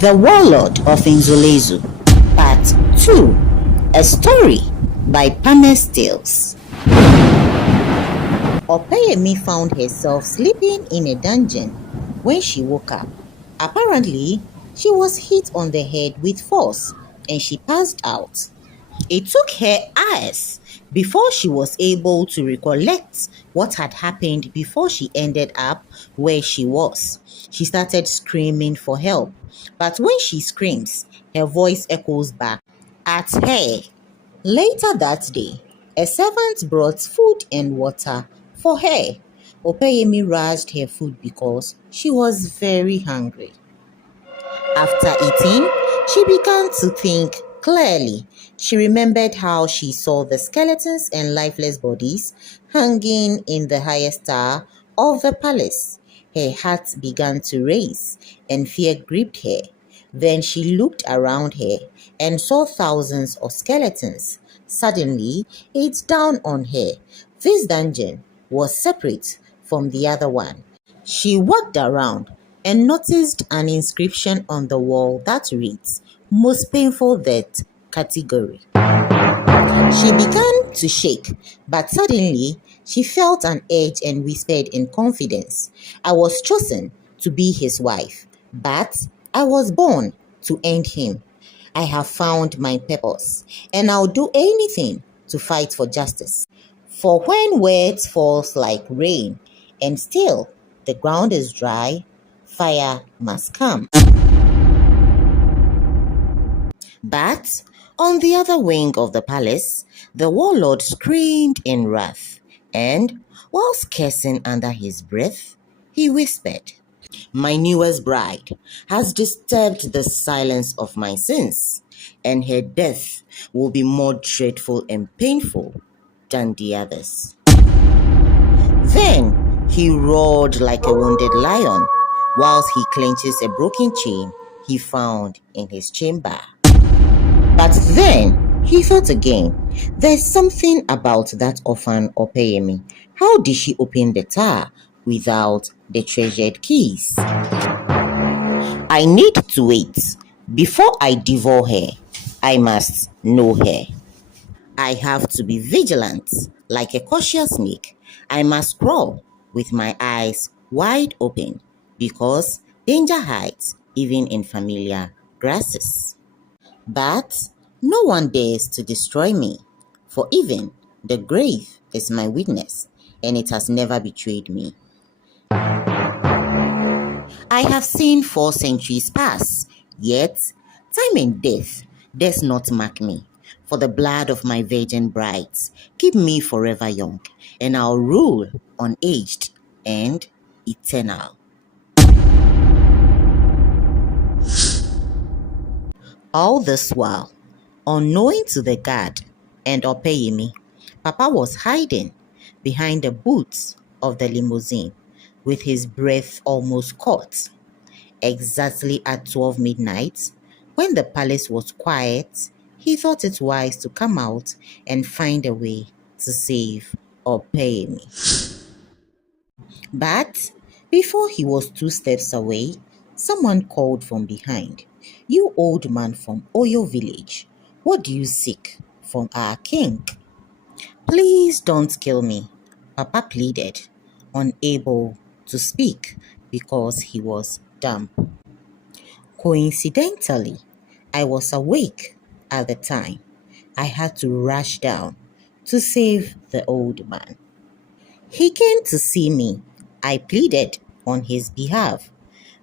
The Warlord of Nzulezu, Part 2, a story by Panes Tales. Opeyemi found herself sleeping in a dungeon when she woke up. Apparently, she was hit on the head with force and she passed out. It took her hours before she was able to recollect what had happened before she ended up where she was. She started screaming for help, but when she screams, her voice echoes back at her. Later that day, a servant brought food and water for her. Opeyemi rushed her food because she was very hungry. After eating, she began to think clearly. She remembered how she saw the skeletons and lifeless bodies hanging in the highest tower of the palace. Her heart began to race and fear gripped her. Then she looked around her and saw thousands of skeletons. Suddenly, it dawned on her. This dungeon was separate from the other one. She walked around and noticed an inscription on the wall that reads, "Most painful death category." She began to shake, but suddenly she felt an edge and whispered in confidence, "I was chosen to be his wife, but I was born to end him. I have found my purpose, and I'll do anything to fight for justice. For when words falls like rain, and still the ground is dry, fire must come." But on the other wing of the palace, the warlord screamed in wrath, and whilst cursing under his breath, he whispered, "My newest bride has disturbed the silence of my sins, and her death will be more dreadful and painful than the others." Then he roared like a wounded lion, whilst he clenches a broken chain he found in his chamber. But then he thought again, there's something about that orphan Opeyemi. How did she open the tower without the treasured keys? I need to wait. Before I devour her, I must know her. I have to be vigilant, like a cautious snake. I must crawl with my eyes wide open, because danger hides even in familiar grasses. But no one dares to destroy me, for even the grave is my witness, and it has never betrayed me. I have seen 4 centuries pass, yet time and death does not mark me. For the blood of my virgin brides, keep me forever young, and I'll rule unaged and eternal. All this while, unknowing to the guard and Opeyemi, Papa was hiding behind the boots of the limousine with his breath almost caught. Exactly at 12 midnight, when the palace was quiet, he thought it wise to come out and find a way to save Opeyemi. But before he was 2 steps away, someone called from behind, "You old man from Oyo village, what do you seek from our king?" "Please don't kill me," Papa pleaded, unable to speak because he was dumb. Coincidentally, I was awake at the time. I had to rush down to save the old man. "He came to see me," I pleaded on his behalf.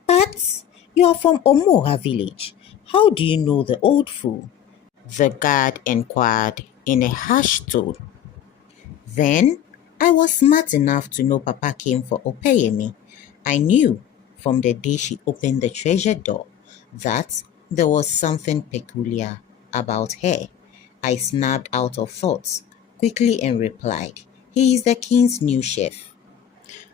"But you are from Omoha village. How do you know the old fool?" the guard inquired in a harsh tone. Then I was smart enough to know Papa came for Opeyemi. I knew from the day she opened the treasure door that there was something peculiar about her. I snapped out of thoughts quickly and replied, "He is the king's new chef.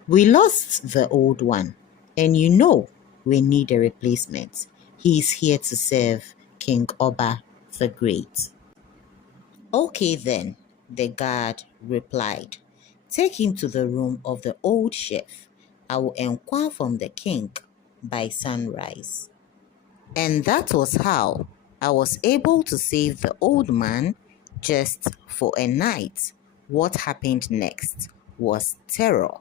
We lost the old one, and you know we need a replacement. He is here to serve King Oba the Great." "Okay then," the guard replied. "Take him to the room of the old chef. I will inquire from the king by sunrise." And that was how I was able to save the old man just for a night. What happened next was terror.